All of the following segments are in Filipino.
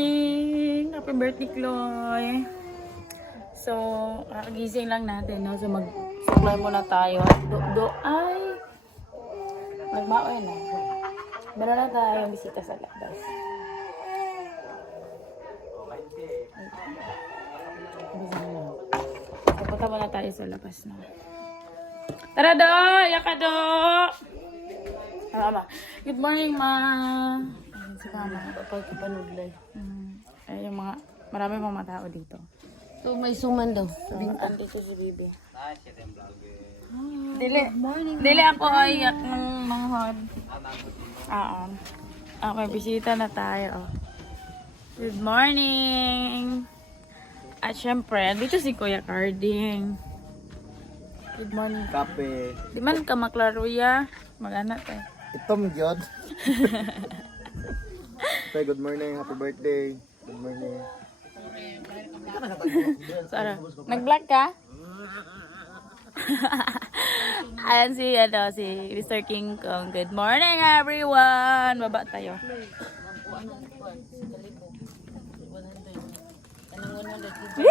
morning! Happy birthday, Chloe! So, kakagising lang natin, no? So, mag-supply muna tayo. Ay! Nagmaoy na. Meron na tayong bisita sa labas. Pupunta muna tayo sa labas, no? Tara, Do! Yaka, Do! Mama. Good morning, Ma! Ayun si Mama. Pagkapanudlay. Ay, yung mga, marami mga tao dito. So, may suman daw. So, andito si Bibi. Dili ako ayak ng manghod. Okay, bisita na tayo. Good morning! At syempre, dito si Kuya Carding. Good morning. Kape. Di man ka maklaruya. Mag-anak eh. Itom yun. Okay, good morning. Happy birthday. Good morning. Sara, nag-vlog ka? Ayan si Mr. King Kong. Good morning, everyone! Baba tayo.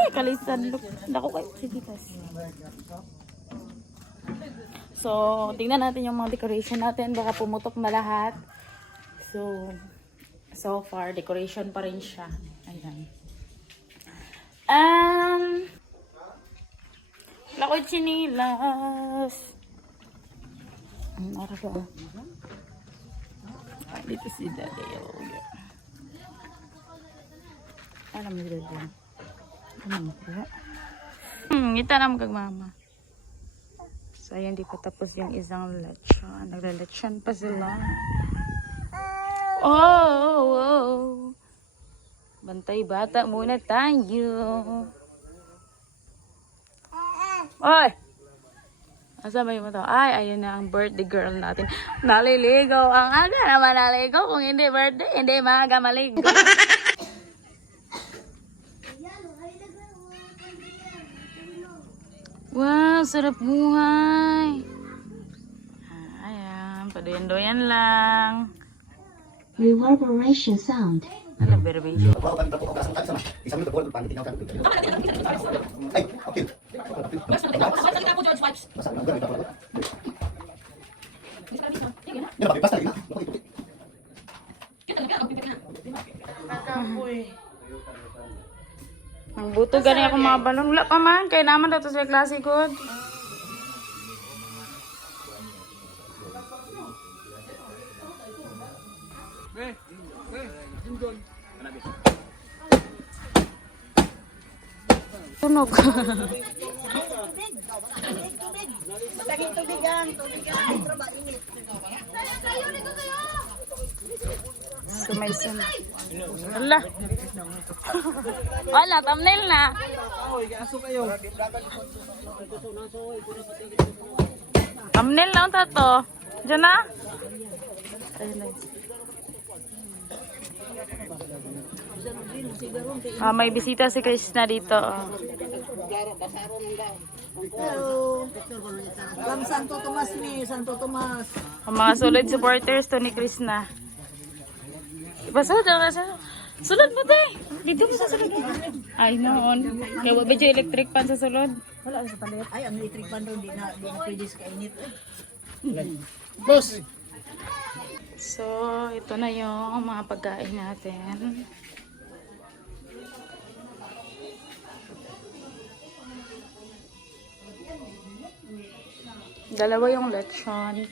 Kalisan. Dako kayo. Sige, tas. So, tingnan natin yung mga decoration natin. Baka pumutok na lahat. So far, decoration pa rin siya. Ayan. Lakoy chinilas. Ang oras ba? Dito si Daddy. Alam mo si Daddy. Ano ba? Ngita naman kag mama. So, ayan, di pa tapos yung isang lechon. Naglalechon pa sila. Oh! Bantay bata muna tayo. Oy! Asa ba yung ito? Ay, ayun na ang birthday girl natin. Naliligaw. Ang aga naman naligaw. Kung hindi birthday, hindi maaga maligaw. Wow, sarap buhay. Ayan, padoyan-doyan lang. Reverberation sound. Ano, reverberation? Ay, okay. Ang buto gani ako mga balon. Wala pa man. Kaya naman daw ito sa klase ko. Tunog. Sumaysun. Wala. Wala, thumbnail na. Thumbnail na unta to. Diyan na. May bisita si Krishna dito. Hello. From Santo Tomas ni, Santo Tomas. Ang mga solid supporters to ni Krishna. Ipasulod na sa sulod mo tayo. Dito mo sa sulod. Ay, noon. Kaya wala ba dyan electric pan sa sulod? Wala sa palit. Ay, ang electric pan doon, di na pwede sa kainit. Boss! So, ito na yung mga pagkain natin. Dalawa yung lechon.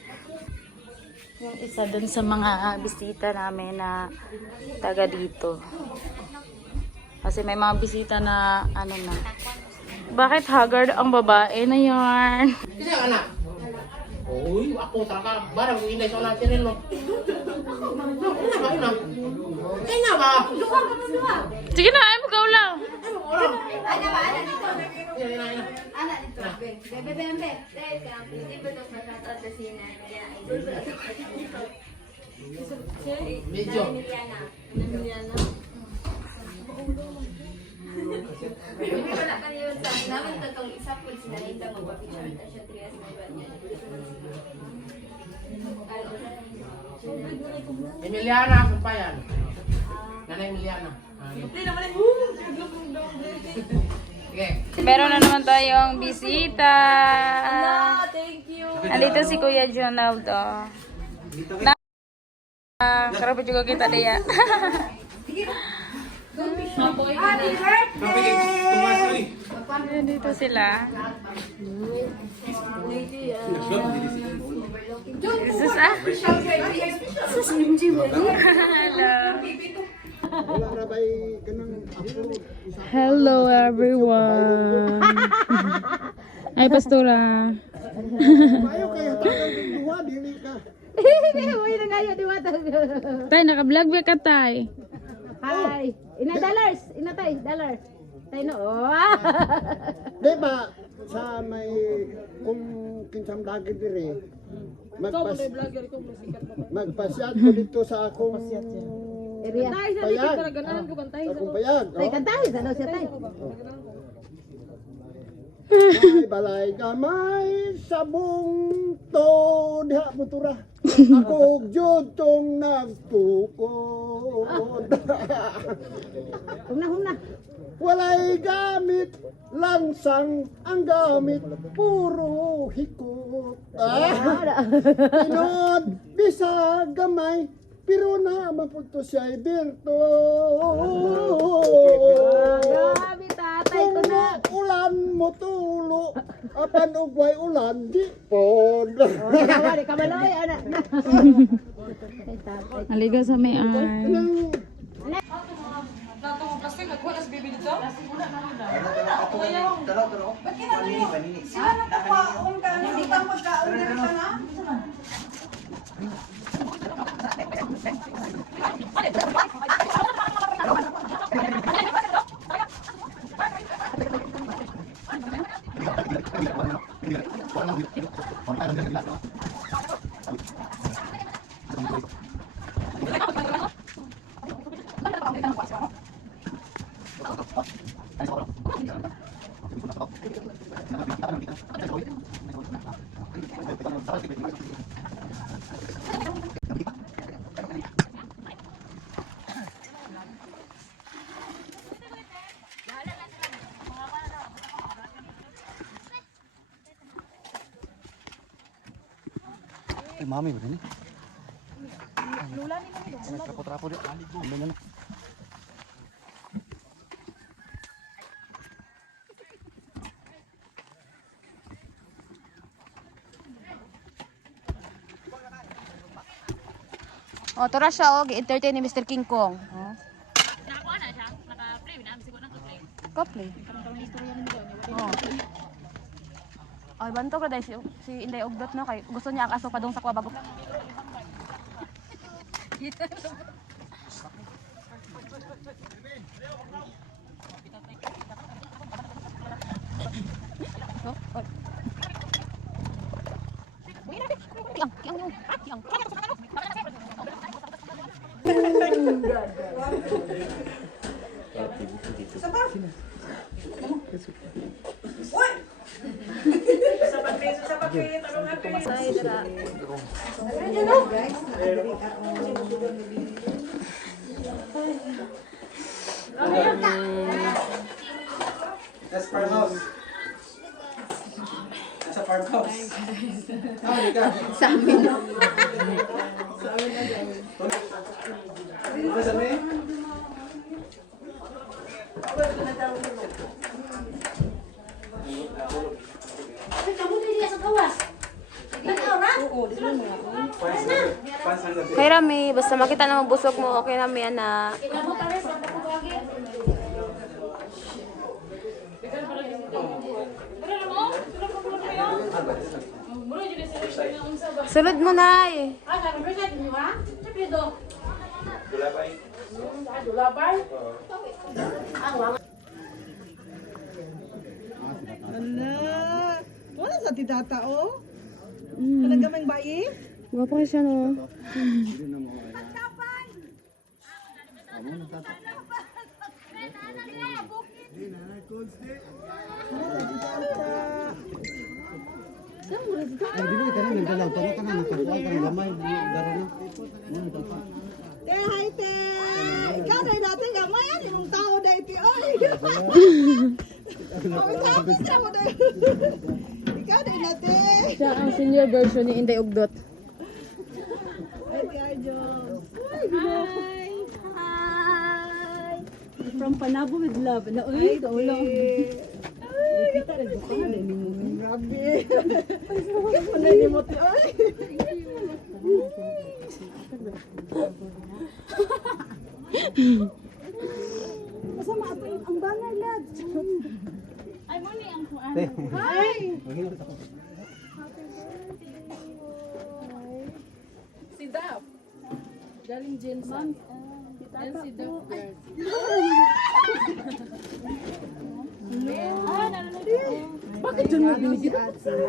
Yung isa dun sa mga bisita namin na taga dito. Kasi may mga bisita na ano na. Bakit haggard ang babae na yarn? Isa anak. Uy, ako talaga barang inay sa natin rin no. Ina. Ina ba? Sige na, ay mo ka lang. Ada ba? Ada dito. Ina. Ada dito. Bebe, bebe. Libre daw sa tatrasina. Medyo. Emiliana. Wala ka niyo sa namin tatong isa po sila nila magpapicture ta siya trias na iba niya. Emiliana, kumpayan. Na Nanay Miliana. Sige. Meron na naman tayong bisita. Thank you. Andito si Kuya Jonaldo. Karapo juga kita dia. Dito sila. Sus ah. Sus Hello everyone. Ay pastora. Tay naka-vlog ba ka tay? Hi. Ina dollars. Ina tay, dollar. Tay no. Oh. Di ba sa may kung kinsam lagi dire magpasyat ko dito sa akong Area. payag. Akong payag. Tay kantahin sa daw siya tay. Ay balay gamay sabong to diha mutura. Ako jud tong nagtukod. Humna. Walay gamit langsang ang gamit puro hikot. Pinod bisa gamay pero na mapunto siya birto. Grabe tatay ko Kung na. ulan mo tulo apan ugway ulan di pod. Kawari kamaloy ana. Naligo sa may ay. Mami ba ini? Lula ni kami. Trapo-trapo di. Ano na? Oh, tara siya og entertain ni Mr. King Kong. Oh. Nakakuha na siya. Naka-play na. Bisig ko nang ka-play. Kaplay. Oh. Ay, banto ka dahil si Inday Ogdot no kay gusto niya ang aso padung sa kwa bago. That's farmhouse. That's a farmhouse. Ah, ka. Sa amin. Ito sa may? Kay Rami, basta makita na busog mo, okay Rami ana. Sulod mo na eh. Ala. Wala sa titata oh. Talagang bayi. Gwapo siya no. Te, hi te. Ikaw na Ikaw din natin. Siya ang senior version ni Inday Ugdot. From Panabo with love. Na, uy, kaulang. Grabe. Wala ni mo ti ay. Masama ato ang banner lad. Ay, mo ni ang kuan. Ay. Si Dap. Galing Jensen. Yan si Dap. Bakit dyan mo binigit?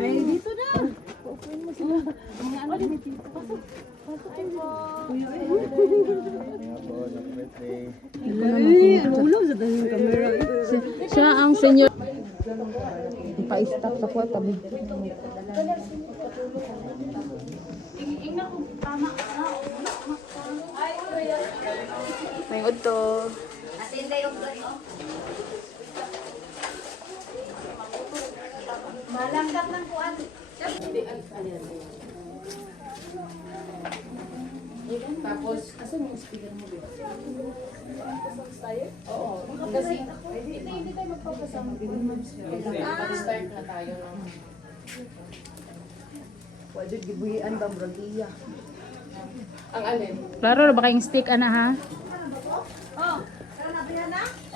Ay, dito na. Ay, ano ulo sa dahil camera. Siya ang senior. Pa-stop sa kuha tabi. May udto. At Inday Ugdot, oh. Malanggap ng kuan. Tapos, asan yung speaker mo ba? Oo. Kasi, hindi tayo magpapasama. Start na tayo ng... Pwede gibuhian ba brodiya? Ang alin? Klaro na ba kayong stick, ana ha?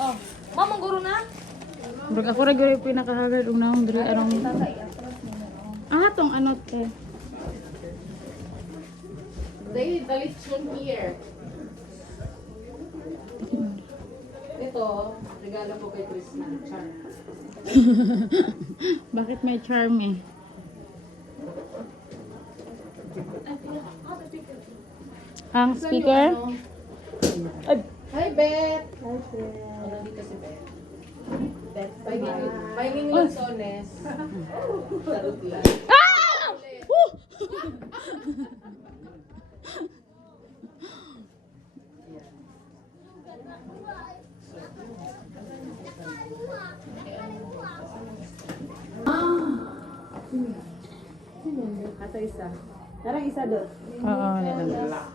Oh, mamang guro na? Bag ako ra gyud pinakahagad og naong diri anong. Ah, tong ano te. They lechon here. Ito, regalo ko kay Krishna. Char. Bakit may charm eh? Ang speaker? Ay, Hi, Beth! Hi, Beth! Nandito si Beth. Beth, pahingin yung sones. Sarot lang. ah! Woo! Ato isa. Narang isa doon. Oo, nila.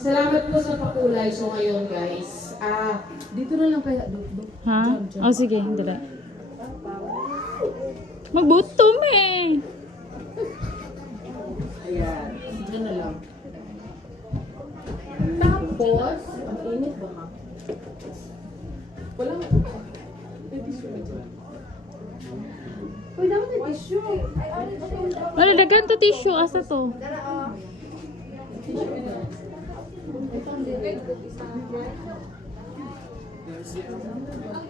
Salamat po sa pakulay. So ngayon guys, dito na lang kaya dito. Ha? Oh, sige, dala. Magbutom eh. Ayan. Diyan na lang. Tapos, ang init ba ka? Walang Pwede naman may tissue. Ano, dagan to tissue. Asa to?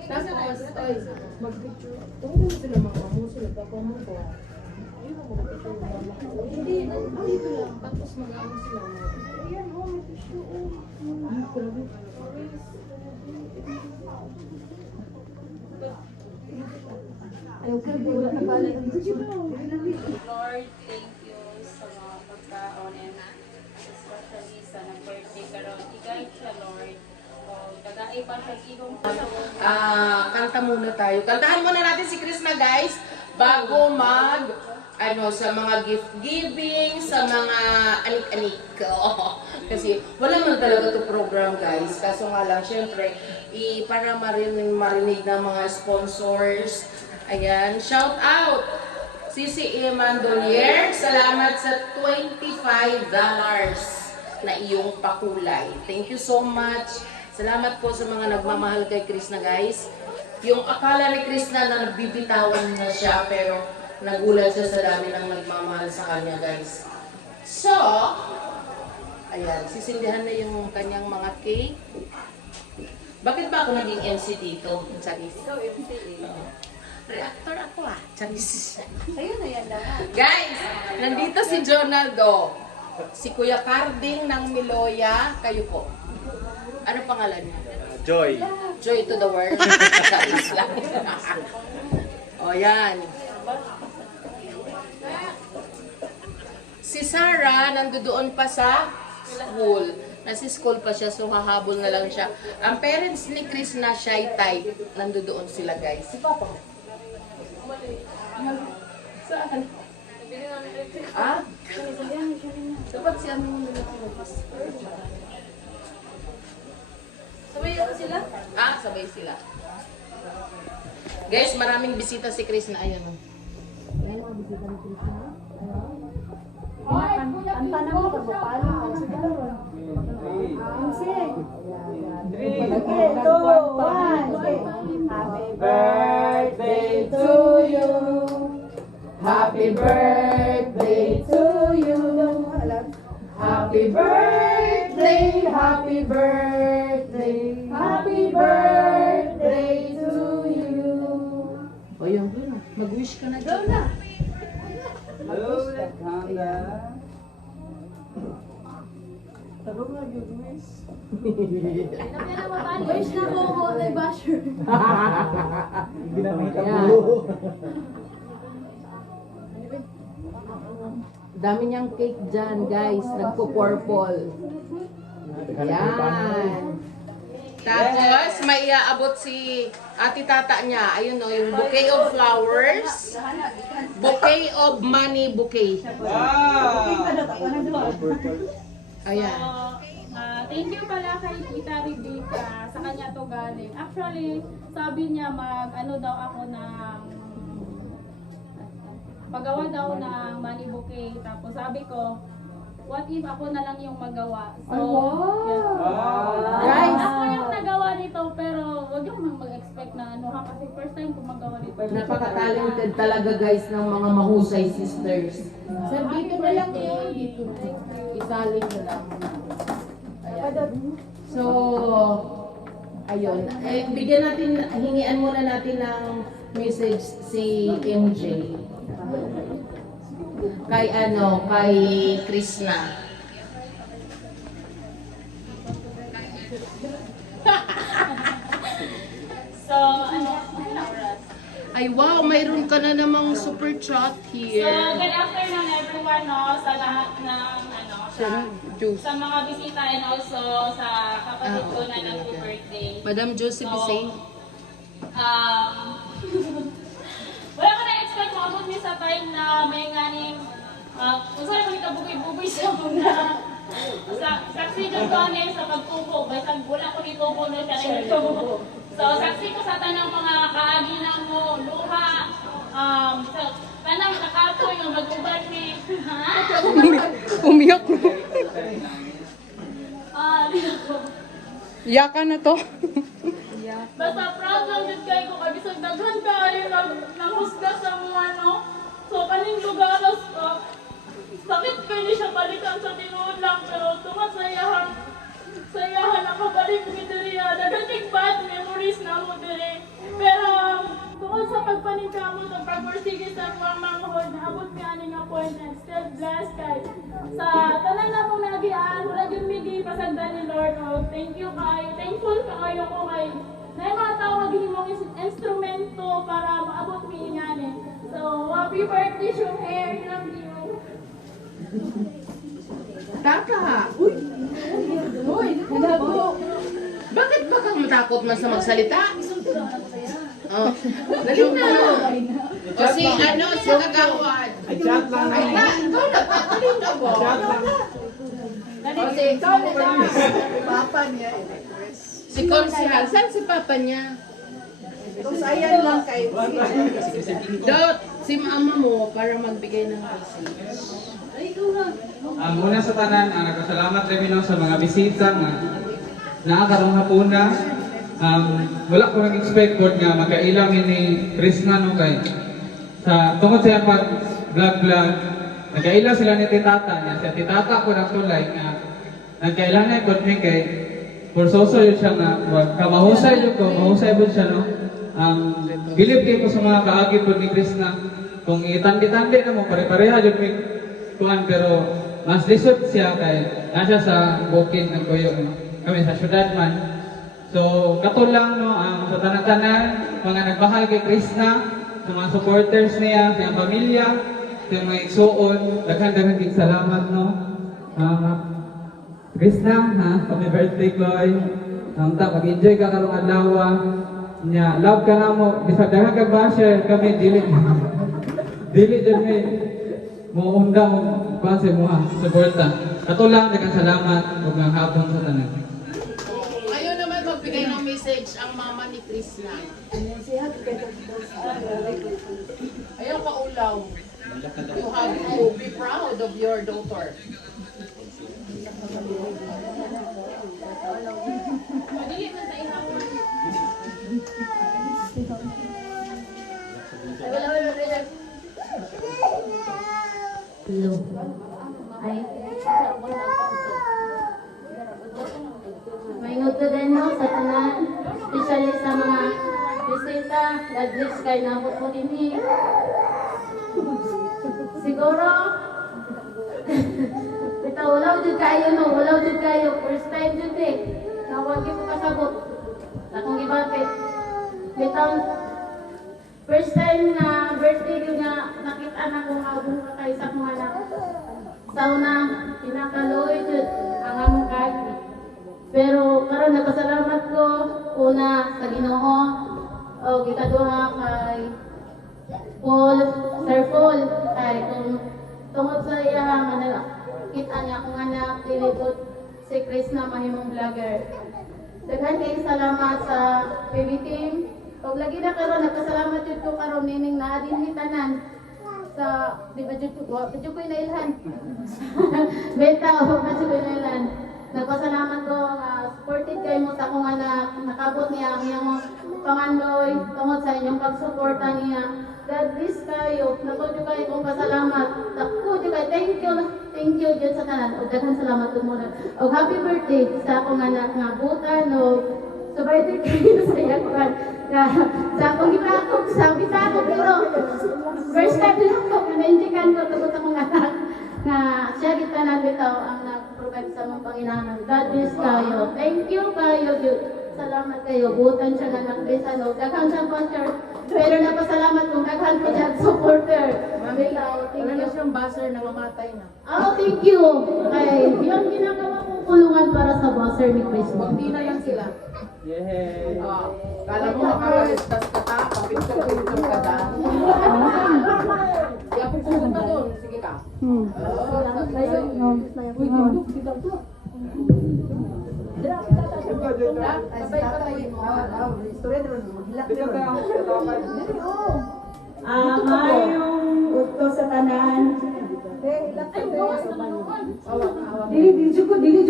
Tapos, ay, mag-picture. Tungkol sila mga kamuso, nagpapamu ko. Hindi, dito lang. Tapos mag-ano sila. Ayan, may tissue. Ay, grabe. Ayaw ka rin wala na bala. Lord, thank you sa mga pagkaon and especially sa nag-birthday karon. I-guide siya, Lord. O, tagai pa siya sigong Kanta muna tayo. Kantahan muna natin si Krishna, guys, bago sa mga gift giving, sa mga anik-anik. Kasi wala man talaga to program, guys. Kaso nga lang, syempre, para marinig ng mga sponsors. Ayan, shout out! Sisi Mandolier, salamat sa $25 na iyong pakulay. Thank you so much. Salamat po sa mga nagmamahal kay Krishna, guys. Yung akala ni Krishna na nagbibitawan na siya, pero nagulat siya sa dami ng nagmamahal sa kanya, guys. So, ayan, sisindihan na yung kanyang mga cake. Bakit ba ako naging MC dito? Charis. Ikaw MC reactor ako Charis. Sa'yo na yan lahat. Guys, nandito si Jonaldo. Si Kuya Carding ng Miloya. Kayo po. Ano pangalan niya? Joy. Joy to the world. Charis lang. O yan. Si Sarah, nandoon pa sa school. Nasa school pa siya, so hahabol na lang siya. Ang parents ni Chris na shy type, nandoon sila guys. Saan? Ah? Dapat si ano yung nilagay. Sabay yun sila? Ah, sabay sila. Guys, maraming bisita si Chris na ayan. Birthday to you. Happy birthday to you. Happy birthday, happy birthday, happy birthday to you. O yun, mag-wish ka na dyan. Wish na po ako kay Basher. Dami niyang cake dyan, guys. Nagpo-purple. Yan. Tapos, may iaabot si ate tata niya. Ayun o, yung bouquet of flowers. Bouquet of money bouquet. Ayan. Thank you pala kay Tita Rebecca. Sa kanya to galing. Actually, sabi niya mag-ano daw ako ng paggawa daw ng money bouquet. Tapos sabi ko, what if ako na lang yung magawa? So, Guys, ako yung nagawa nito, pero wag yung mag-expect na ano ha, kasi first time ko magawa nito. napaka-talented talaga guys ng mga mahusay sisters. Sir, dito na lang yun. Dito. Isaling na lang. Ayan. So, ayun. Bigyan natin, hingian muna natin ng message si MJ. Kay Krishna. So, ano oras? Ay wow, mayroon ka na namang super chat So, here. good afternoon everyone, no, sa lahat ng, sa mga bisita and also sa kapatid ko na nag-birthday. Madam Josephine say. Wala ko na-expect mo abot niya sa time na may nganing, kung saan mo ikabugoy-bugoy siya muna. Saksi dyan ko niya sa pagtubo, basag wala ko nitubo na siya na nagtubo. So, saksi ko sa tanang mga kaaginan mo, luha, sa tanang nakapoy ng mag-uban ni, Umiyak mo. dito. Yakan na to. Basta proud lang din kayo ko kay bisag daghan kayo nang husga sa mga ano. So kaning lugaros ko. Sakit kayo ni siya balikan sa tinuod lang pero tumat sayahan nakabalik ko diri. Daghang bad memories na mo diri. Pero tungkol sa pagpanikamo at pagpursige sa mga manghod, naabot mi ani nga point and still blessed kay sa tanan na mong nagian, wala gyud mi pasagdan ni Lord. Oh, thank you kayo. Thankful kayo ko kay na yung mga tao maghimong instrumento para maabot mi ingani. So, happy birthday, Shoher! Love you! Tata. Uy, bakit ba kang matakot man sa magsalita? Oh, dali na. O si kagawad. Ay, ikaw nagtatalin na ba? O si Papa niya. si Konsihal. Saan si papa niya? Kung sayan lang kay Dot, si mama mo para magbigay ng message. Muna sa tanan, nagpasalamat rin sa mga bisita nga nakakarong hapuna. Wala ko nag-expect po nga magkailang ni Krishna no kay sa tungkol sa pag vlog nagkaila sila ni Titata niya. Si Titata ko ng tulay nga nagkailan na po niya kay kursoso yun siya nga kamahusay yun ko, mahusay po siya no. Bilib kayo po sa mga kaagi po ni Krishna kung itandi-tandi na mo pare-pareha yun may kuhan pero mas lisod siya kay nasa sa bukid ng Kuyo kami sa syudad man. So katulang no sa tanan-tanan mga nagmahal kay Krishna, sa mga supporters niya, sa pamilya, sa mga igsuon, daghan-daghan salamat no. Krishna, ha? Happy birthday, Chloe. Mag-enjoy ka karong adlaw. Nya, love ka na mo. Bisag daghang kag basher kami dili. Dili jud mi mo unda mo panse mo ha. Suporta. Katulang daghang salamat ug nga hapon sa tanan. Ayaw naman magbigay ng message ang mama ni Krishna. Ayaw ka ulaw. You have to be proud of your daughter. Hello. Ay. Maingod ko din no sa tanan, especially sa mga bisita, God bless kayo na po din siguro, ito, walaw dyan kayo no, walaw dyan kayo, first time dyan eh, nawagi ko kasabot, akong ibapit, bitang, first time na birthday ko nga, nakita na kong abong kakay sa mga anak, sa una, pinakaloy dyan, ang among kagi. Pero karon nagpasalamat ko una sa Ginoo o ikaduha kay Paul, Sir Paul, kay kung tungod sa iya nga kita niya kung anak dilibot si Chris na mahimong vlogger. Daghan kayong salamat sa PB team. Ug lagi na karon nagpasalamat jud ko karon nining naa dinhi tanan sa di ba jud ko nailhan. Beta o ba jud ko nailhan. Nagpasalamat ko nga supported kayo mo sa akong anak, nakabot niya ang iyang pangandoy, tungod sa inyong pagsuporta niya. God bless kayo, nakuha kayo kong pasalamat. Nakuha kayo, thank you dyan sa tanan. O daghang salamat muna. O happy birthday sa akong anak nga butan o sa birthday kayo sa iyakuan. Sa akong ipakok, sabi sa ako, pero first time lang ko, na-indikan ko tungod sa akong anak nga siya kita nabitaw ang nag-provide sa mga Panginoon. God bless kayo. Thank you kayo. Salamat kayo. Butan siya nga nakbesan. Daghang siyang pastor. Pero napasalamat kung daghang ko dyan supporter. Bitaw. Thank you. siyang buzzer na mamatay na. Oh, thank you. Ay, yung ginagawa kong kulungan para sa buzzer ni Chris. Kunti na lang sila. Yay! Kala mo makakaligtas ka ta, papicture-picture ka ta. Kaya pupunta ka doon. Sige ka. Uy, dito, kita to. Mayong uto sa tanan. Dili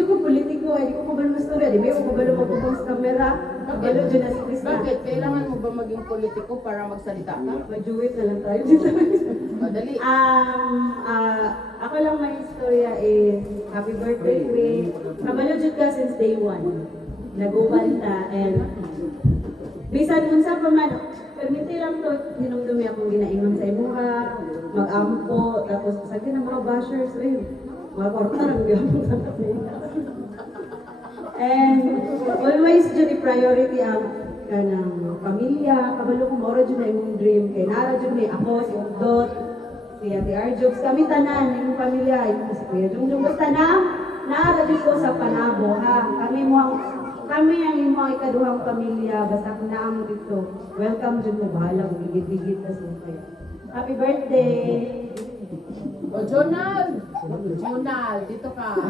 ko politiko, di ko kabalo ng storya, di ba ko kabalo magpupong sa kamera, kabalo dyan na si Chris na. Bakit? Kailangan mo ba maging politiko para magsalita ka? Majuwit na lang tayo dito. Madali. Ako lang may istorya is, happy birthday, Chris. Kabalo dyan ka since day one. Nagubanta and bisan unsa pa man, permiti lang to, hinumdumi akong ginaingon sa imuha, mag-ampo, tapos sabi ng mga bashers, mga korta lang gawin sa and always dyan i-priority ang kanang pamilya, kabalo kong moro dyan na imong dream, kay nara dyan may ako, si Ugdot, si Ate Arjobs, kami tanan, imong pamilya, imong si Kuya Jungjung, basta nara dyan ko sa panabo, ha, kami ang imong ikaduhang pamilya, basta kung naamo dito, welcome dyan mo, bahala mo, higit-higit na sumay. Happy birthday! O, Jonal! Jonal, dito ka.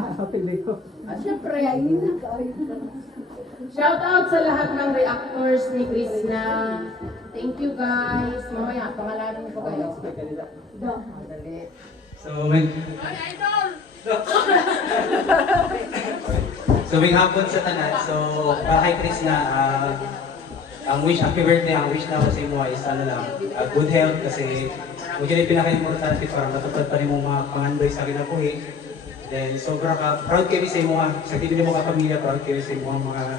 Siyempre, shout out sa lahat ng reactors ni Krishna. Thank you guys. Mamaya, pangalanan ko kayo. Dali. So, may hapon sa tanan. So, para kay Chris na, ang wish, happy birthday, ang wish na ako sa imo is good health kasi kung yun yung pinaka-importante para matupad pa rin mong mga pangandoy sa kinabuhi. Then, sobra ka, proud kayo sa imo, sa tibili mo ka pamilya, proud kayo sa imo mga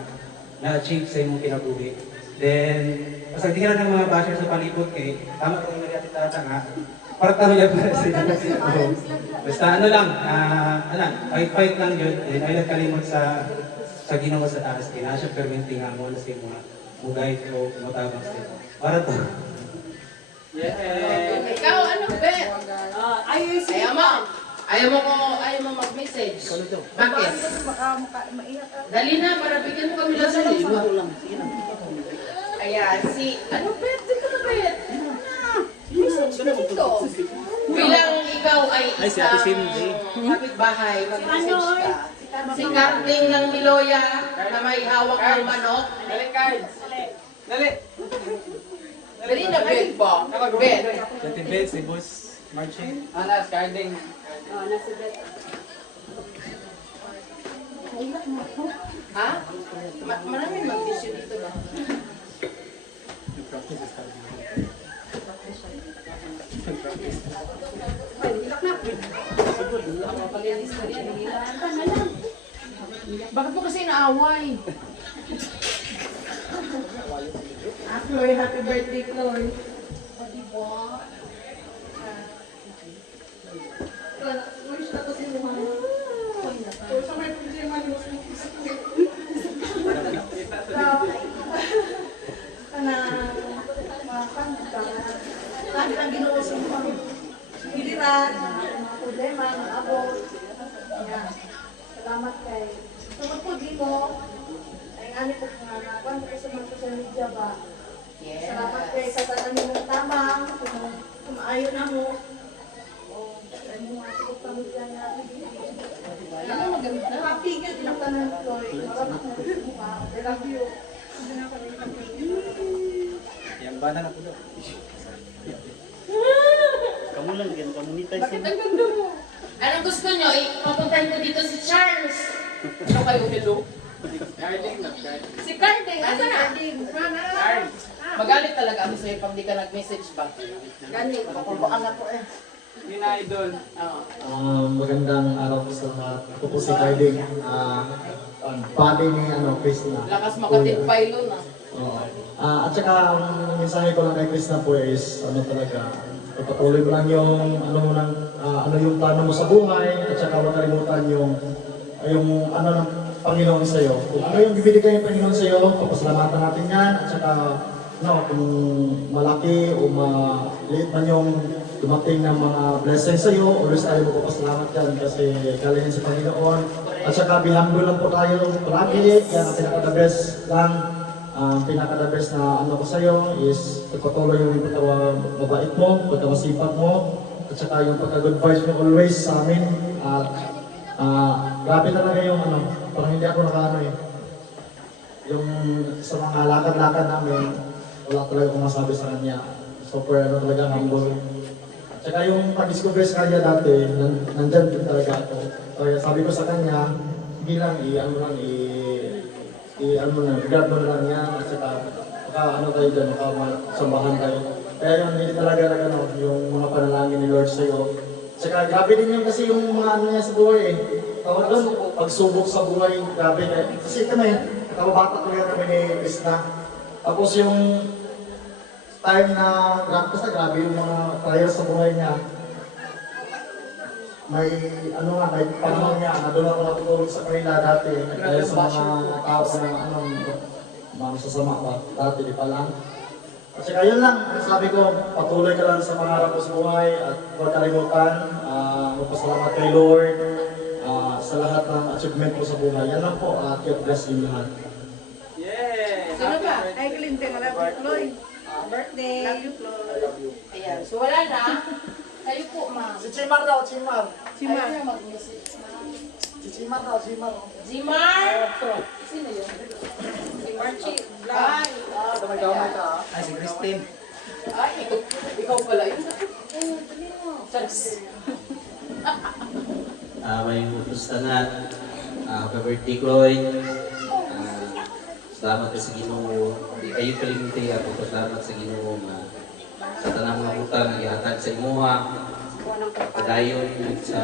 na-achieve sa imong kinabuhi. Then, pasagdihan ng mga basher sa palibot kay, tama kung yung nagkatitata nga, para talo yan para sa inyo. Basta fight lang yun. Then ay nagkalimot sa Ginoo sa taas. Kinasya perminting nga mo na sa mga mugay ko matabang sa ito. Para to. Ikaw, ano, Bet? Ayaw mo. Ayaw mo mag-message. Bakit? Dali na, para bigyan mo kami lang sa Ayan, ano pet? Dito na pet. Message ka dito. Bilang ikaw ay isang kapitbahay, mag-message ka. Si Carding ng Miloya na may hawak ng manok. Dali, cards. Dali. Dali na bet po. Bet. Dati bet, si Boss Marching. Anas, carding. Ha? Maraming mag-issue dito ba? Bakit mo kasi naaway? Chloe, happy birthday, Chloe. Wish na to si Luhan. Sa may problema ni mo Lagi ang ginawa sa mga giliran, mga problema, mga abot. Yan. Salamat kay. Tungkol po di mo, ay ani po nga na, kung kayo sa mga social media ba? Salamat kay sa tanan mong tamang, kung maayo na mo. O, ano mo ati ko pamilya na. Happy ka din ang tanan ko. Maraming na. I love you. Yang bana na po daw. Kamu lang yan, kamunitas. Bakit ang ganda mo? Anong gusto nyo? Papuntahin ko dito si Charles. Ano kayo, hello? Carding na, carding. Si Carding, asa na? Magalit talaga ako sa'yo pag di ka nag-message ba? Galing, kapulbaan ako eh. Hindi na, idol. Oo. Magandang araw po sa lahat. Ako po si Carding. Body ni Chris na. Lakas makatipay lo na. Oo. At saka ang mensahe ko lang kay Chris na po is talaga, patuloy mo lang yung ano yung plano mo sa buhay, at saka huwag kalimutan yung ano ng Panginoon sa iyo. Kung ano yung bibigay ng Panginoon sa iyo, papasalamatan natin yan, at saka kung malaki o maliit man yung dumating ng mga blessings sa iyo, always tayo magpapasalamat yan kasi galing yan sa Panginoon. At saka bihando lang po tayo palagi, yan ang pinaka-the best lang. Ang pinaka-the best na ko sa iyo is pagpatuloy yung mabait mo, pagkamasipag mo, at saka yung pagka-good vibes mo always sa amin. At grabe talaga yung parang hindi ako yung sa mga lakad-lakad namin, wala talaga akong masabi sa kanya. Super talaga humble. At saka yung pag-discover sa kanya dati, nandyan din talaga ako. Kaya sabi ko sa kanya, hindi lang regard mo na lang yan, at saka tayo dyan, makasambahan tayo. Kaya yun, hindi talaga yung mga panalangin ni Lord sa'yo. At saka grabe din yun kasi yung mga niya sa buhay eh. Tawag doon, pagsubok sa buhay, grabe. Kasi kami, nakababata talaga kami ni Krishna. Tapos yung time na, grabe yung mga trials sa buhay niya. May panahon niya na doon ako natutulog sa kanila dati dahil sa mga tao na mga sasama pa dati, di pa lang. At saka yun lang, sabi ko, patuloy ka lang sa pangarap mo sa buhay at huwag kalimutan, magpasalamat kay Lord sa lahat ng achievement mo sa buhay. Yan lang po at God bless you lahat. Yeah! Sino ba? Ay, Clinton, I love you, Chloe. Birthday. Love you, Chloe. Ayan, so wala na. Kayo po, ma'am. Si Chimar daw, Chimar. Ayaw na mag-message. Si Chimar daw, Chimar. Jimar! Sino yun? Si Marchie. Ay! Damay-damay ka Ay, si Christine. Ay, ikaw pala yun. Charles. May gusto na. Happy birthday, Chloe. Salamat sa Ginoo. Di kayo kalimiti ako. Salamat sa Ginoo sa tanang mga utang nag-ihatag sa imuha. Padayon sa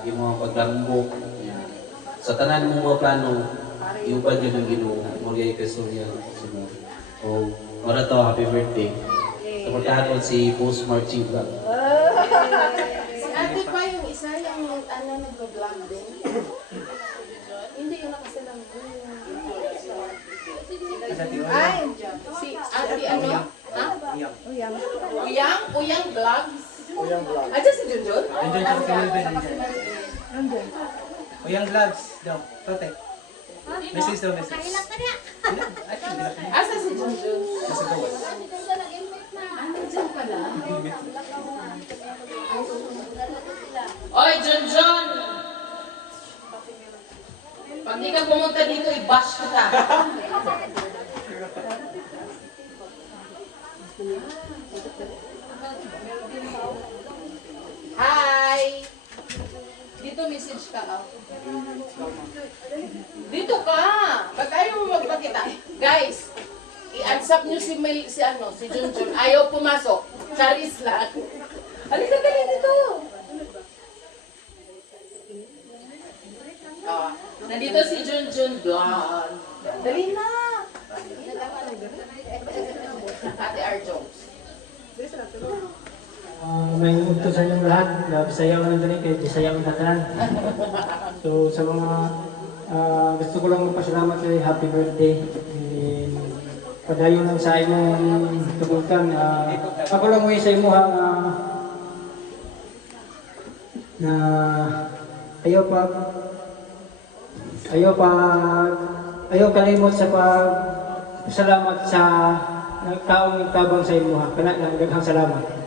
imuha paglambok. Sa tanan mo mga plano, iuban yun ang Ginoo. Muli ay kasurya. So, para to, happy birthday. Sa pagkahapon si Boss Marching Vlog. Si ate pa yung isa, yung nag-vlog din. Hindi yun nakasalang. Ay, si ate ha? Uyang Vlogs. Uyang vlog. Aja si Junjun? Enjoy ka sa Philippines. O yung vlogs daw. Tote. Message daw, message. Asa si Junjun? Nasa gawas. Ano dyan pala? Oy, Junjun! Pag di ka pumunta dito, i-bash kita. Hi! Dito message ka. Dito ka! Ba't ayaw mo magpakita? Guys, i-ansap nyo si Junjun. Ayaw pumasok. Charis lang. Halika dali dito. Nandito si Junjun doon. Dali na. Ate R. Jones. May ugto sa inyong lahat. Bisaya ko lang din kay Bisaya ko tatanan. So sa mga gusto ko lang magpasalamat kay happy birthday. Padayon lang sa imong tugutan. Ako lang mo sa imo na ayaw kalimot sa salamat sa taong tabang sa imo ha. Kana lang daghang salamat.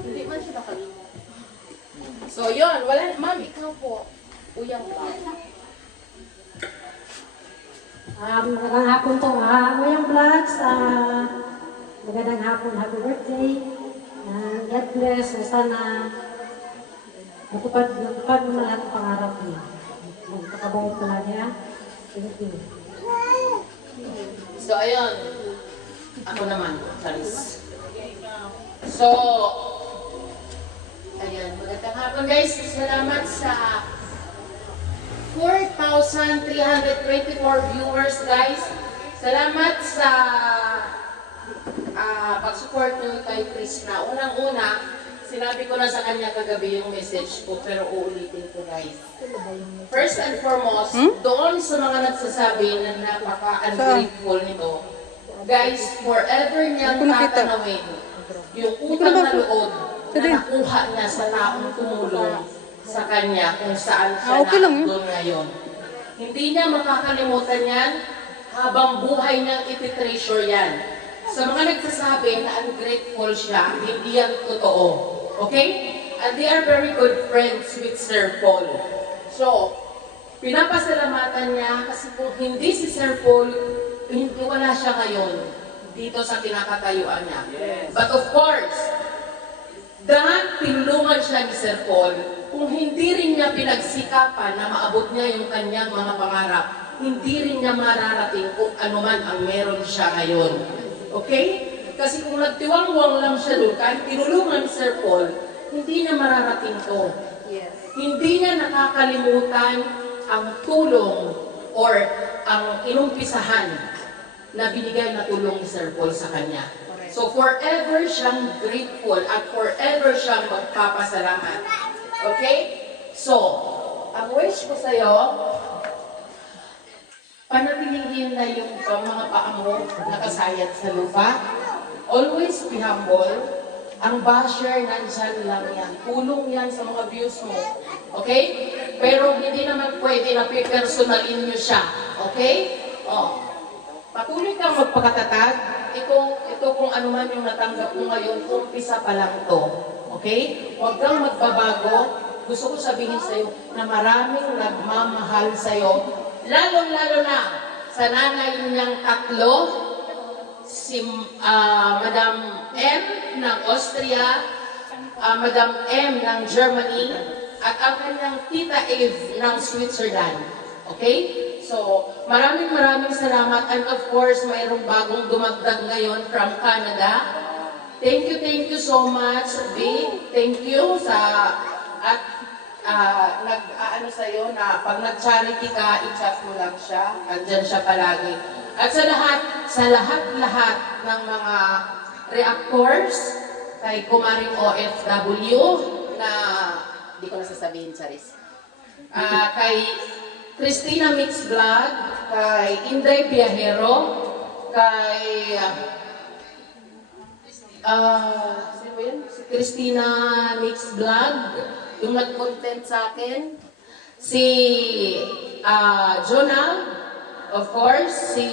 Hindi man siya nakalimot. So yun, wala, ma'am, ikaw po. Uyang ba? Magandang hapon po. Mayang Vlogs, magandang hapon, happy birthday. God bless. Sana matupad mo lahat ng pangarap niya. Magpakabayad ko lang niya. Thank you. So ayun, ako naman, Charis. So, ayan, magandang hapon guys. Salamat sa 4,324 viewers guys. Salamat sa pag-support nyo kay Krishna. Unang-una, sinabi ko na sa kanya kagabi yung message ko, pero uulitin ko guys. First and foremost, doon sa mga nagsasabi na napaka-ungrateful nito, guys, forever niyang tatanawin yung utang na loob na nakuha niya sa taong tumulong sa kanya kung saan siya doon ngayon. Hindi niya makakalimutan yan habang buhay niyang iti-treasure yan. Sa mga nagsasabi na ungrateful siya, hindi yan totoo. Okay? And they are very good friends with Sir Paul. So, pinapasalamatan niya kasi kung hindi si Sir Paul, hindi wala siya ngayon dito sa kinakatayuan niya. But of course, dahil tinulungan siya ni Sir Paul, kung hindi rin niya pinagsikapan na maabot niya yung kanyang mga pangarap, hindi rin niya mararating kung ano man ang meron siya ngayon. Okay? Kasi kung nagtiwangwang lang siya doon, kahit tinulungan ni Sir Paul, hindi niya mararating to. Hindi niya nakakalimutan ang tulong or ang inumpisahan na binigay na tulong ni Sir Paul sa kanya. So forever siyang grateful at forever siyang magpapasalamat. Okay? So, ang wish ko sa'yo, panatilihin na yung mga paa mo nakasayat sa lupa. Always be humble. Ang basher, nandyan lang yan. Tulong yan sa mga views mo. Okay? Pero hindi naman pwede na personalin nyo siya. Okay? Oh. Patuloy kang magpakatatag. Ito kung ano man yung natanggap mo ngayon, umpisa pa lang to. Okay? Huwag kang magbabago. Gusto ko sabihin sa'yo na maraming nagmamahal sa'yo. Lalong-lalo na sa nanay niyang tatlo, si Madam M ng Austria, Madam M ng Germany, at ang kanyang Tita Eve ng Switzerland. Okay? So, maraming salamat. And of course, mayroong bagong dumagdag ngayon from Canada. Thank you so much, B. Thank you sa nag-aano sa'yo na pag nag-charity ka, i-chat mo lang siya. Andyan siya palagi. At sa lahat ng mga reactors, kay Kumaring OFW, na, hindi ko nasasabihin, Charis. Kay Christina Mix Vlog, kay Inday Biahero, kay, sino ba ba yun? Si Christina Mix Vlog, yung nag-content sa akin. Si Jonah, of course. Si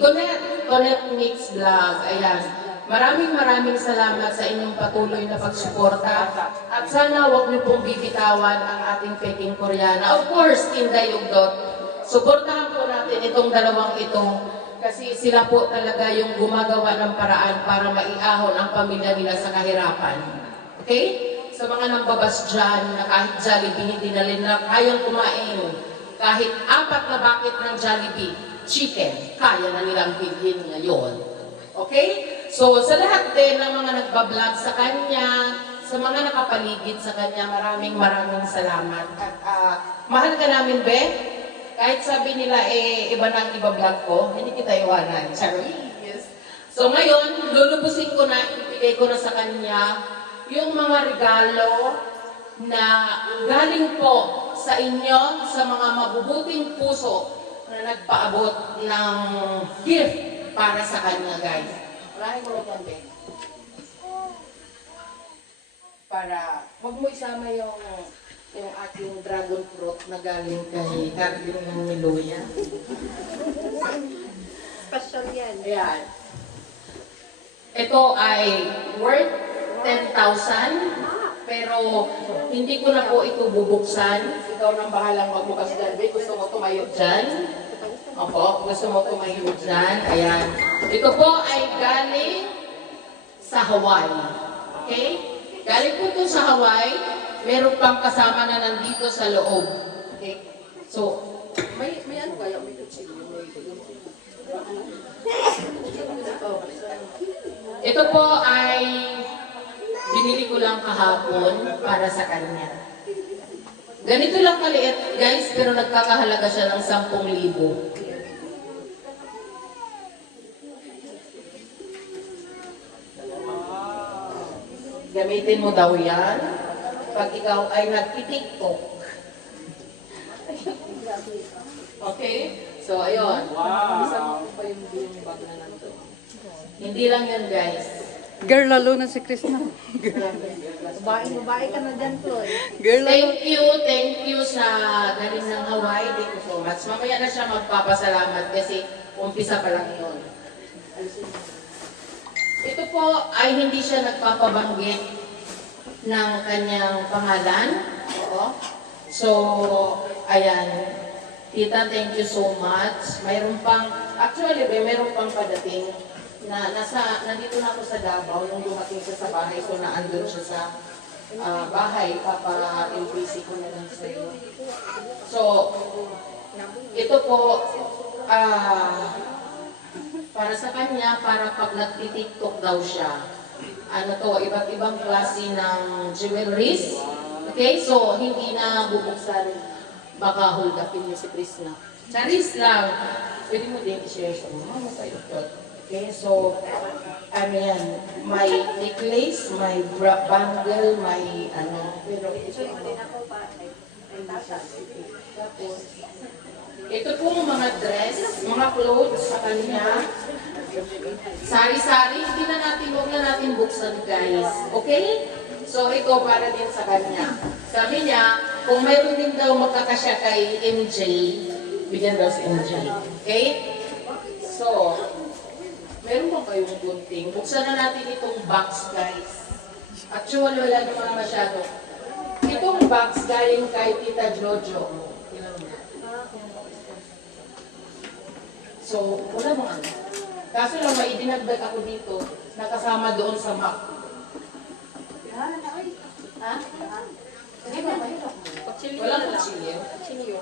Tonet Mix Vlog. Ayan. Maraming salamat sa inyong patuloy na pagsuporta. At sana huwag niyo pong bibitawan ang ating Peking Koreana. Of course, Inday Ugdot. Suportahan po natin itong dalawang ito kasi sila po talaga yung gumagawa ng paraan para maiahon ang pamilya nila sa kahirapan. Okay? Sa mga nambabas dyan na kahit Jollibee, hindi na nila kayang kumain. Kahit 4 na bucket ng Jollibee, chicken, kaya na nilang bilhin ngayon. Okay? So, sa lahat din ng mga nagbablog sa kanya, sa mga nakapaligid sa kanya, maraming salamat. At mahal ka namin, Be. Kahit sabi nila, iba na ang iba-vlog ko, hindi kita iwanan. Charis. So ngayon, lulubusin ko na, ibigay ko na sa kanya yung mga regalo na galing po sa inyo, sa mga mabubuting puso na nagpaabot ng gift para sa kanya, guys. Maraming mo lang, Be. Para, huwag mo isama yung ating dragon fruit na galing kay Cardinal Miloya. Special yan. Ayan. Ito ay worth 10,000, pero hindi ko na po ito bubuksan. Ikaw nang bahalang magbukas dyan. Gusto mo tumayo dyan? Opo, gusto mo tumayo dyan. Ayan. Ito po ay galing sa Hawaii. Okay? Galing po ito sa Hawaii. Meron pang kasama na nandito sa loob. Okay? So, may ano kaya? May kutsilyo. Ito po ay binili ko lang kahapon para sa kanya. Ganito lang kaliit, guys, pero nagkakahalaga siya ng 10,000. Gamitin mo daw yan pag ikaw ay nagtitiktok. Okay? So, ayun. Wow! Hindi lang yun, guys. Girl, lalo na si Krishna. Babae ka na dyan, Chloe. Thank you sa galing ng Hawaii. Thank you so much. Mamaya na siya magpapasalamat kasi umpisa pa lang yun. Ito po ay hindi siya nagpapabanggit ng kanyang pangalan. Oo. So, ayan. Tita, thank you so much. Mayroon pang, actually, mayroon pang padating na nandito na ako sa Davao nung dumating siya sa bahay. So, naandun siya sa bahay. Papa-LBC ko na lang sa iyo. So, ito po, para sa kanya, para pag nagtitiktok daw siya. Ano to, iba't ibang klase ng jewelries. Okay, so hindi na bubuksan. Baka hold upin niyo si Krishna. Charis lang. Pwede mo din i-share sa mga sa'yo to. Okay, so, ano yan, may necklace, may bangle, may ano, pero ito tapos, ito pong mga dress, mga clothes sa kanya. Sari-sari, hindi na natin, huwag na natin buksan, guys. Okay? So, ito para din sa kanya. Sabi niya, kung mayroon din daw magkakasya kay MJ, bigyan daw si MJ. Okay? So, meron ba kayong gunting? Buksan na natin itong box, guys. Actually, wala naman masyado. Itong box galing kay Tita Jojo. So, wala mo ano. Kaso lang may dinagdag ako dito, nakasama doon sa map. Ha? Hindi ba? Walang kutsilyo. Kutsilyo.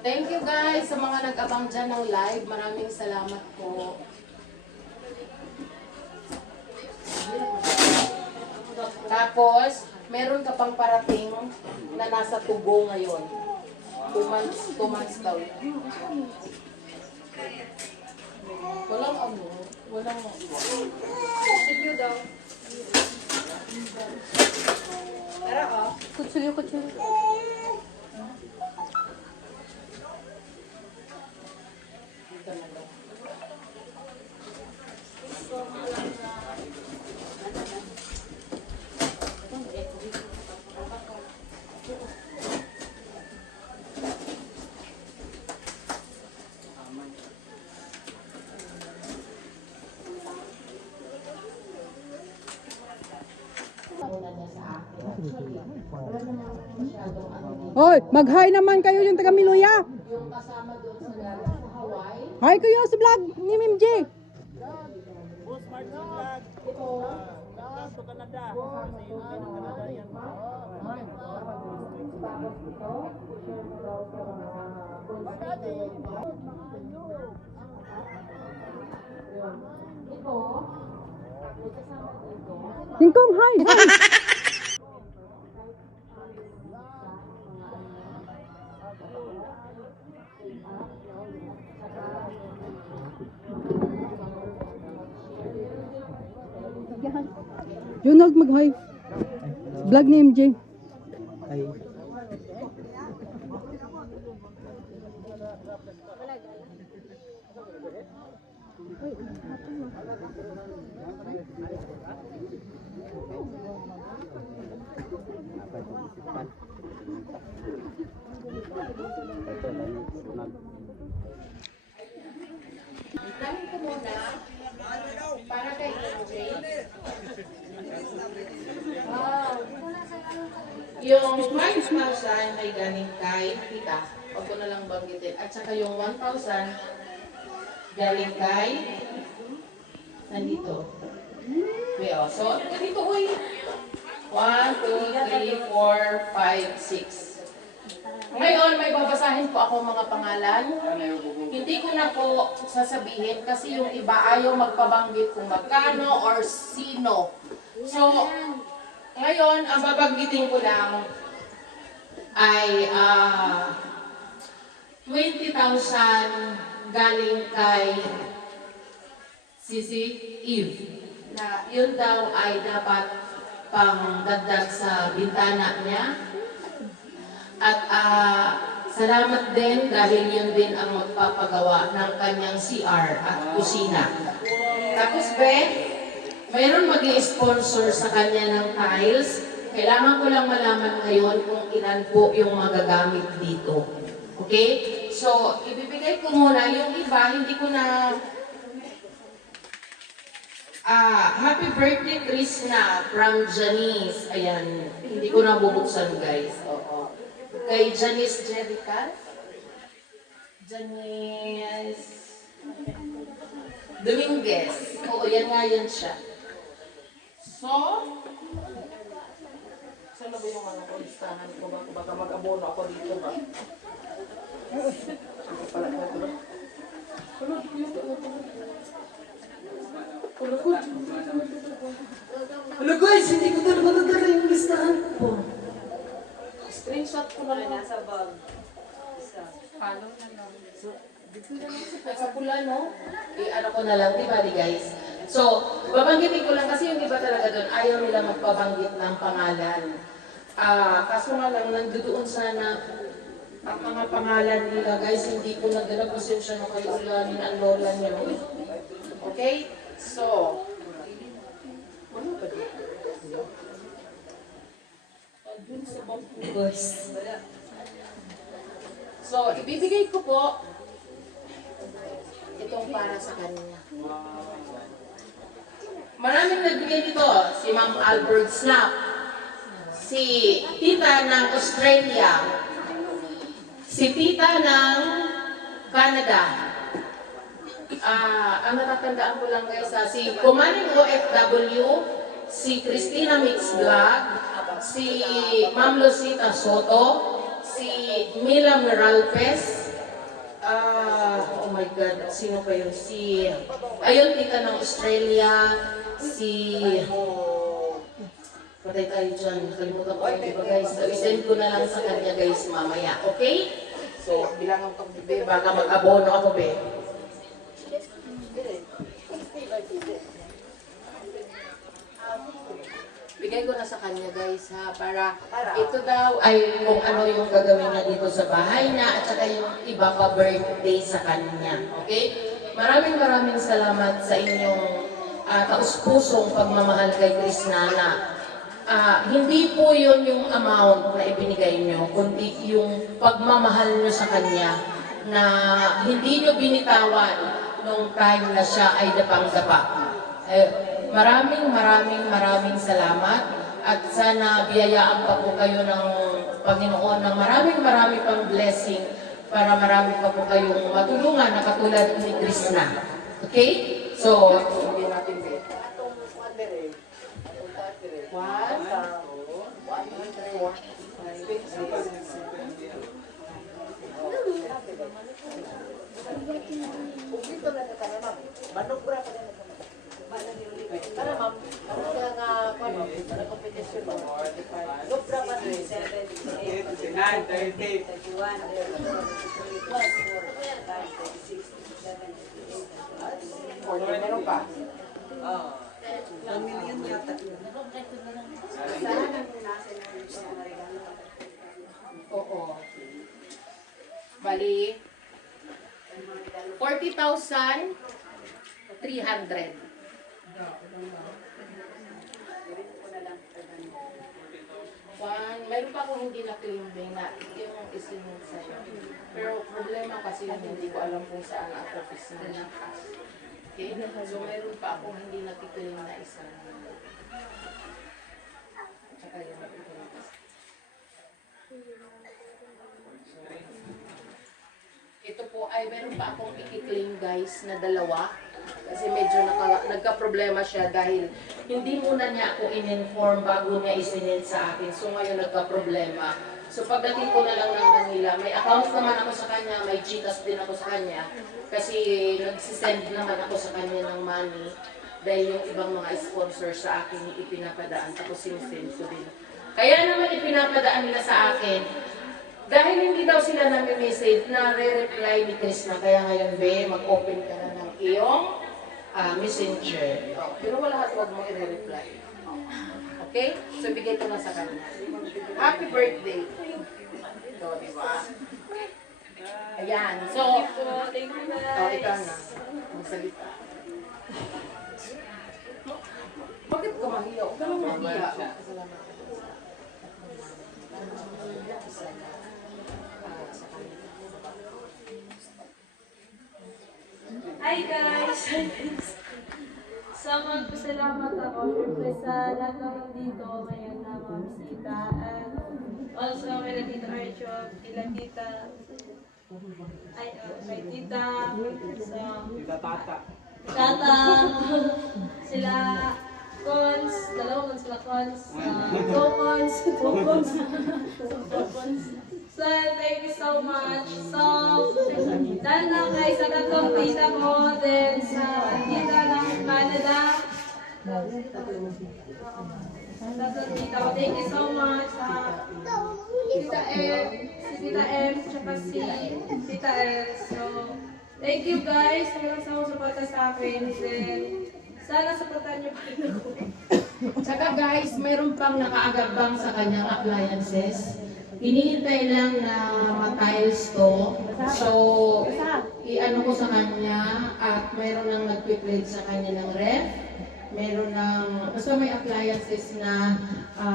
Thank you guys sa mga nag-abang dyan ng live. Maraming salamat po. Tapos, meron ka pang parating na nasa tubo ngayon. 2 months daw. Walang ano, walang... Kutsilyo daw. Tara oh. Kutsilyo. Ito na. Hoy, mag-hi naman kayo yung taga Miluya. Yung kasama doon sa galing sa Hawaii. Hi kayo sa vlog ni Mim J. Singkong, hi! Junald, mag-hi. Vlog ni MJ. Tanong ko muna, para kay MJ. Yung 5,000 ay galing kay Tita. Huwag ko na lang banggitin. At saka yung 1,000 galing kay nandito. Wait, oh. So, ganito, uy. 1, 2, 3, 4, 5, 6. Ngayon, may babasahin po ako mga pangalan. Hindi ko na po sasabihin kasi yung iba ayaw magpabanggit kung magkano or sino. So, ngayon, ang babanggitin ko lang ay 20,000 galing kay Sisi Eve. Na yun daw ay dapat pang dagdag sa bintana niya. At salamat din dahil yun din ang magpapagawa ng kanyang CR at kusina. Tapos mayroon mag-i-sponsor sa kanya ng tiles. Kailangan ko lang malaman ngayon kung ilan po yung magagamit dito. Okay? So, ibibigay ko muna. Yung iba, hindi ko na... happy birthday, Krishna, from Janice. Ayan, hindi ko na bubuksan, guys. Oo. Kay Janice Jerica. Janice Dominguez. Oo, yan nga yan siya. So, saan na ba yung ano ko? Listahan ko ba? Baka mag-abono ako dito ba? Pala na ito ba? Hello guys, hindi ko talaga nadala yung listahan ko. Screenshot ko na lang. Nasa bag. Follow na lang. Sa pula, no? I-ano ko na lang, di ba, guys? So, babanggitin ko lang kasi yung iba talaga doon, ayaw nila magpabanggit ng pangalan. Kaso nga lang, nandoon sana ang mga pangalan nila, guys, hindi ko nagdala pasensya na kayo ulanin ang lola niyo. Okay? So, so, ibibigay ko po itong para sa kanya. Maraming nagbigay dito. Si Ma'am Albert Snap, si Tita ng Australia, si Tita ng Canada. Ang natatandaan ko lang guys, si Kumaning OFW, si Christina Mix Vlog, si Ma'am Lucita Soto, si Mila Meralpes, oh my God, sino pa yun? Si, ayun, Tita ng Australia, si, patay tayo dyan, nakalimutan ko yung iba guys. So, isend ko na lang sa kanya guys mamaya, okay? So, bilangan ko, be, baka mag-abono ako, be. Bigay ko na sa kanya guys ha, para ito daw ay kung ano yung gagawin niya dito sa bahay niya at saka yung iba pa birthday sa kanya. Okay? Maraming salamat sa inyong taus-pusong pagmamahal kay Krishna na hindi po yun yung amount na ibinigay nyo, kundi yung pagmamahal nyo sa kanya na hindi nyo binitawan nung time na siya ay dapang-dapa. Maraming salamat At sana biyayaan pa po kayo ng Panginoon ng maraming pang blessing para marami pa po kayong matulungan na katulad ni Krishna. Okay? So, sabihin natin din. Meron pa? Oo. Bali, 40,300. Mayroon pa akong hindi na-claiming na yung isinod sa'yo. Pero problema kasi yun, hindi ko alam kung saan ang office na cash. Okay? So mayroon pa akong hindi na-claim na isa. Tsaka yun. Ito po ay meron pa akong i-claim guys na dalawa. Kasi medyo nagka-problema siya dahil hindi muna niya ako in-inform bago niya isinend sa akin. So ngayon nagka-problema. So pagdating ko na lang ng Manila, may account naman ako sa kanya, may GCash din ako sa kanya. Kasi nagsisend naman ako sa kanya ng money dahil yung ibang mga sponsor sa akin ipinapadaan. Tapos sinisend ko din. Kaya naman ipinapadaan nila sa akin. Dahil hindi daw sila nami-message na re-reply ni Krishna. Kaya ngayon, be, mag-open ka na ng iyong messenger. Pero wala huwag mo i-reply. Okay? So, bigay ko na sa kanya. Happy birthday! So, diba? Ayan. So, ikaw na. Magsalita. Bakit ka mahiya? Huwag ka lang mahiya. Hi guys! So magpasalamat ako syempre sa lahat naman dito ngayon na mga bisita. And also kay Tita Archov, kay Tita Tata, sila Cons, dalawang Cons sila Cons, two Cons. So, thank you so much. So, dahil na kay sa tatlong tita ko, then sa tita ng Canada. Tatlong tita ko, thank you so much. Tita M, si Tita M, tsaka si Tita L. So, thank you guys. Hanggang sa suporta sa akin. Then, sana supportan niyo pa rin ako. Tsaka guys, mayroon pang nakaagabang sa kanyang appliances. Hinihintay lang na ma-tiles to. So, i-ano ko sa kanya at mayroon nang nagpiplead sa kanya ng ref. Mayroon ng, basta may appliances na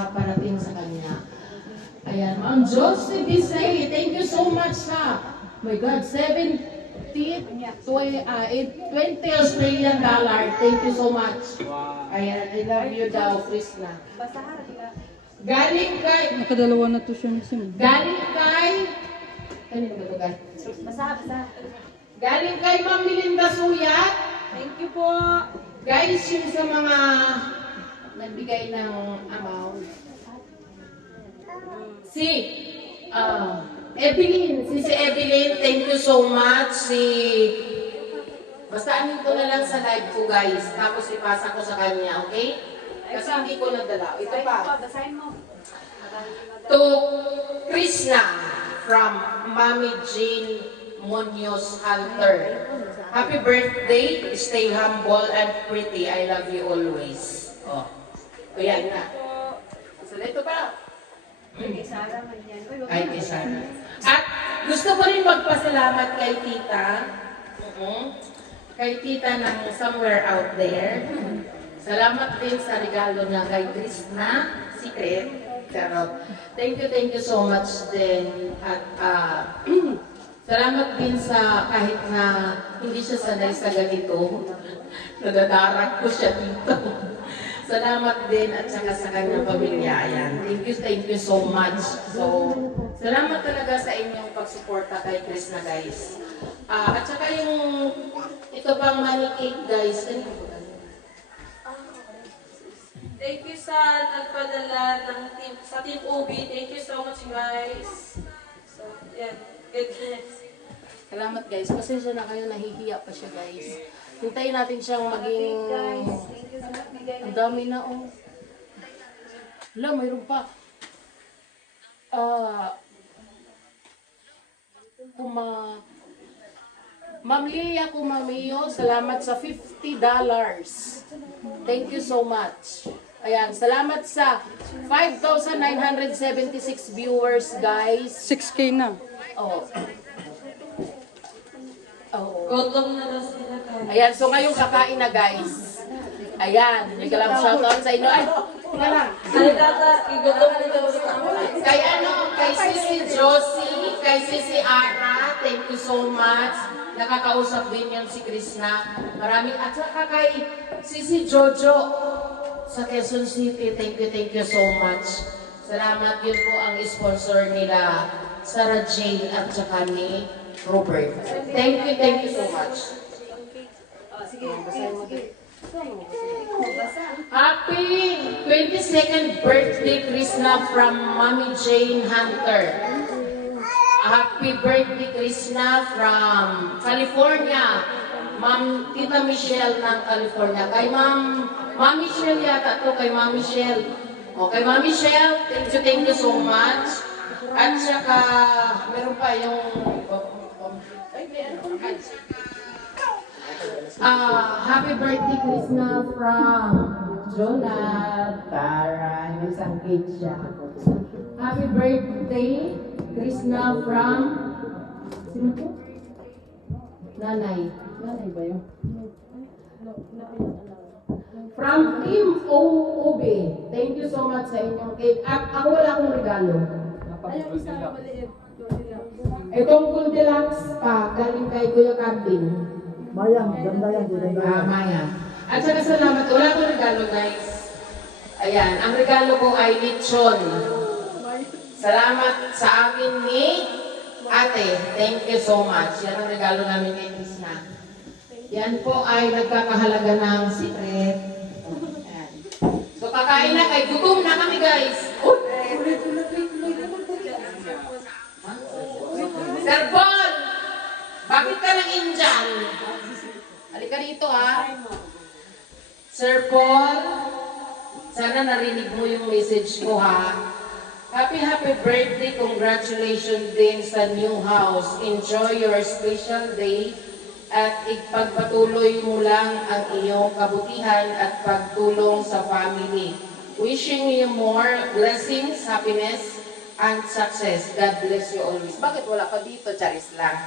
parating sa kanya. Ayan, Ma'am Josie Bisay, thank you so much ha. My God, 20 Australian dollar. Thank you so much. Ayan, I love you daw, Krishna. Galing kay... Nakadalawa na to siya nisim. Galing kay... Kanino ba ito guys? Basa. Galing kay Ma'am Melinda Suyat. Thank you po. Guys, yung sa mga nagbigay ng amount. Si Evelyn. Si Evelyn, thank you so much. Basta anin ko na lang sa live ko guys. Tapos ipasa ko sa kanya, okay? Kasi hindi ko nadala. Ito pa. To Krishna from Mami Jean Munoz Hunter. Happy birthday. Stay humble and pretty. I love you always. Oh. Ayan na. So, ito pa. Ay, kay Sarah. At gusto ko rin magpasalamat kay tita. Kay tita ng somewhere out there. Salamat din sa regalo niya kay Krishna, secret. Charot. Thank you so much din. At salamat din sa kahit na hindi siya sanay sa ganito, nadadarag ko siya dito. Salamat din at saka sa kanyang pamilya. Ayan. Thank you so much. So, salamat talaga sa inyong pagsuporta kay Chris na guys. At saka yung ito pang money cake guys. Ano po ba? Thank you sa nagpadala ng team, sa Team OB. Thank you so much, guys. So, yeah. Good. Salamat guys. Pasensya na kayo, nahihiya pa siya guys. Hintayin natin siyang maging... Ang dami na oh. Wala, mayroon pa. Ma'am Lilia Kumamiyo, salamat sa $50. Thank you so much. Ayan, salamat sa 5,976 viewers, guys. 6K na. Oh. Oh. Gutom na daw sila, guys. Ayan, so ngayong kakain na, guys. Ayan, may kalam shoutout sa inyo. Ay, tingnan lang. Gutom na daw sila. Kay kay Sisi Josie, kay Sisi Ara, thank you so much. Nakakausap din yan si Krishna. Maraming, at saka kay Sisi Jojo sa Quezon City, thank you so much. Salamat, yun po ang sponsor nila, Sarah Jane at saka ni Robert. Thank you so much. Happy 22nd birthday, Krishna, from Mommy Jane Hunter. Happy birthday, Krishna, from California. Ma'am, Tita Michelle ng California. Kay Ma'am Michelle yata to, kay Ma'am Michelle. O, kay Ma'am Michelle, thank you so much. At saka, meron pa yung... happy birthday, Krishna, from Jonah Tara. May isang cake siya. Happy birthday, Krishna, from... Sino po? Nanay. Nanay ba yun? From Team OB. Thank you so much sa inyong cake. At ako wala akong regalo. Itong Goldilocks pa, galing kay Kuya Camping. Maya, ganda yan. Maya. At saka salamat. Wala akong regalo, guys. Ayan, ang regalo ko ay lechon. Salamat sa akin ni Ate. Thank you so much. Yan ang regalo namin kay Krishna. Yan po ay nagkakahalaga ng secret. Ayan. So kakain na kay gutom na kami, guys. Sir Paul, bakit ka ng Indian? Halika dito ha. Sir Paul, sana narinig mo yung message ko ha. Happy birthday, congratulations din sa new house. Enjoy your special day at ipagpatuloy mo lang ang iyong kabutihan at pagtulong sa family. Wishing you more blessings, happiness, and success. God bless you always. Bakit wala ka dito? Charis lang.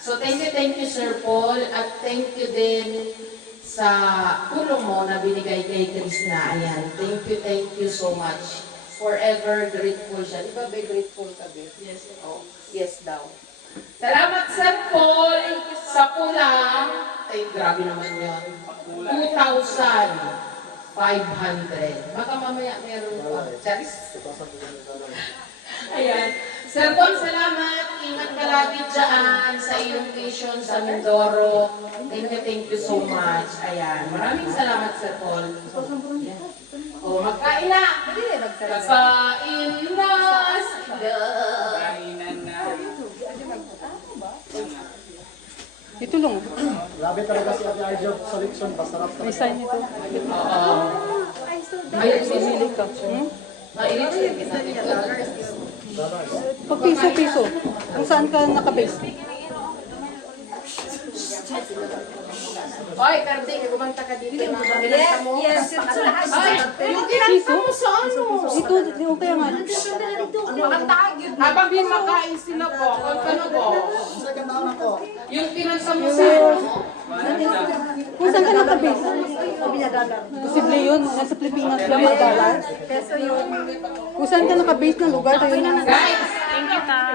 So thank you Sir Paul, at thank you din sa tulong mo na binigay kay Krishna. Ayan, thank you so much. Forever grateful siya. Di ba, grateful ka, Be? Yes. Oh, yes daw. Salamat, Sir Paul, sa pula. Ay, grabe naman yun. 2,500. Baka mamaya meron pa. Charis? Ayan. Sir Paul, salamat. Ingat ka lagi dyan sa iyong mission sa Mindoro. Thank you so much. Ayan. Maraming salamat, Sir Paul. O, magkain na! Kakain na sila! Ito lang. Grabe talaga si Ate Arjob sa leksyon. Pasarap talaga. May sign ito. Ayun, Sisili ka. Pag piso. Kung saan ka nakabase? Oy, Carding, kumanta ka dito. Yes. Yung kinanta mo sa ano? Ito, yung kaya nga. Habang makain sila po, kanta na po. Yung kinanta mo sa ano? Kung saan ka nakabase? Posible yun. Nasa Pilipinas lang magdala. Kung saan ka nakabase ng lugar, tayo na. Guys, thank you, ta.